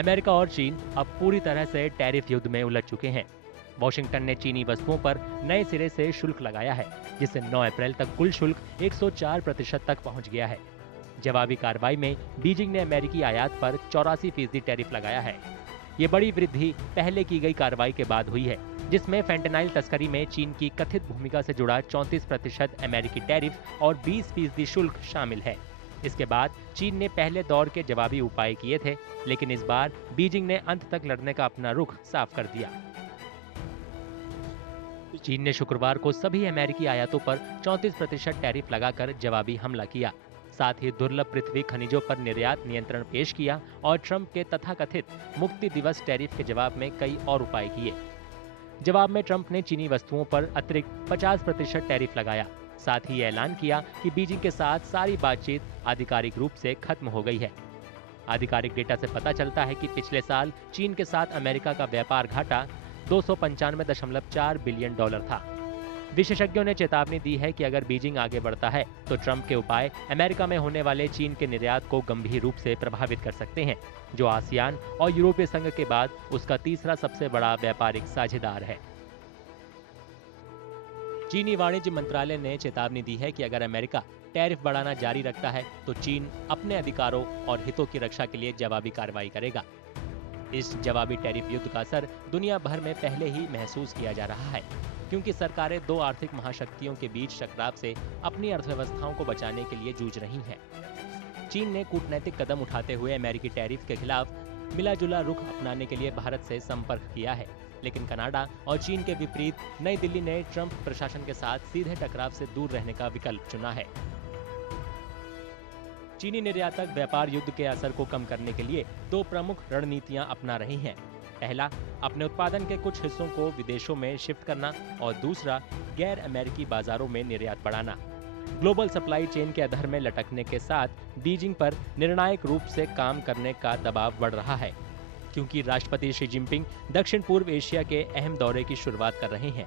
America और चीन अब पूरी तरह से टैरिफ युद्ध में उलझ चुके हैं। वॉशिंगटन ने चीनी वस्तुओं पर नए सिरे से शुल्क लगाया है, जिससे 9 अप्रैल तक कुल शुल्क 104% तक पहुंच गया है। जवाबी कार्रवाई में बीजिंग ने अमेरिकी आयात पर 84% टैरिफ लगाया है। ये बड़ी वृद्धि पहले की गई कार्रवाई के बाद हुई है, जिसमें फेंटेनाइल तस्करी में चीन की कथित भूमिका से जुड़ा 34% अमेरिकी टैरिफ और 20% शुल्क शामिल है। इसके बाद चीन ने पहले दौर के जवाबी उपाय किए थे, लेकिन इस बार बीजिंग ने अंत तक लड़ने का अपना रुख साफ कर दिया। चीन ने शुक्रवार को सभी अमेरिकी आयातों पर 34% टैरिफ लगाकर जवाबी हमला किया। साथ ही दुर्लभ पृथ्वी खनिजों पर निर्यात नियंत्रण पेश किया और ट्रंप के तथाकथित मुक्ति दिवस टैरिफ के जवाब में कई और उपाय किए। जवाब में ट्रंप ने चीनी वस्तुओं पर अतिरिक्त 50% टैरिफ लगाया। साथ ही ऐलान किया कि बीजिंग के साथ सारी बातचीत आधिकारिक रूप से खत्म हो गई है। आधिकारिक डेटा से पता चलता है कि पिछले साल चीन के साथ अमेरिका का व्यापार घाटा $295.4 बिलियन था। विशेषज्ञों ने चेतावनी दी है कि अगर बीजिंग आगे बढ़ता है तो ट्रंप के उपाय अमेरिका में होने वाले चीन के निर्यात को गंभीर रूप से प्रभावित कर सकते हैं, जो आसियान और यूरोपीय संघ के बाद उसका तीसरा सबसे बड़ा व्यापारिक साझेदार है। चीनी वाणिज्य मंत्रालय ने चेतावनी दी है कि अगर अमेरिका टैरिफ बढ़ाना जारी रखता है तो चीन अपने अधिकारों और हितों की रक्षा के लिए जवाबी कार्रवाई करेगा। इस जवाबी टैरिफ युद्ध का असर दुनिया भर में पहले ही महसूस किया जा रहा है, क्योंकि सरकारें दो आर्थिक महाशक्तियों के बीच टकराव से अपनी अर्थव्यवस्थाओं को बचाने के लिए जूझ रही हैं। चीन ने कूटनैतिक कदम उठाते हुए अमेरिकी टैरिफ के खिलाफ मिला-जुला रुख अपनाने के लिए भारत से संपर्क किया है, लेकिन कनाडा और चीन के विपरीत नई दिल्ली ने ट्रंप प्रशासन के साथ सीधे टकराव से दूर रहने का विकल्प चुना है। चीनी निर्यातक व्यापार युद्ध के असर को कम करने के लिए दो प्रमुख रणनीतियां अपना रही हैं। पहला, अपने उत्पादन के कुछ हिस्सों को विदेशों में शिफ्ट करना और दूसरा, गैर अमेरिकी बाजारों में निर्यात बढ़ाना। ग्लोबल सप्लाई चेन के अधर में लटकने के साथ बीजिंग पर निर्णायक रूप से काम करने का दबाव बढ़ रहा है, क्योंकि राष्ट्रपति शी जिनपिंग दक्षिण पूर्व एशिया के अहम दौरे की शुरुआत कर रहे हैं।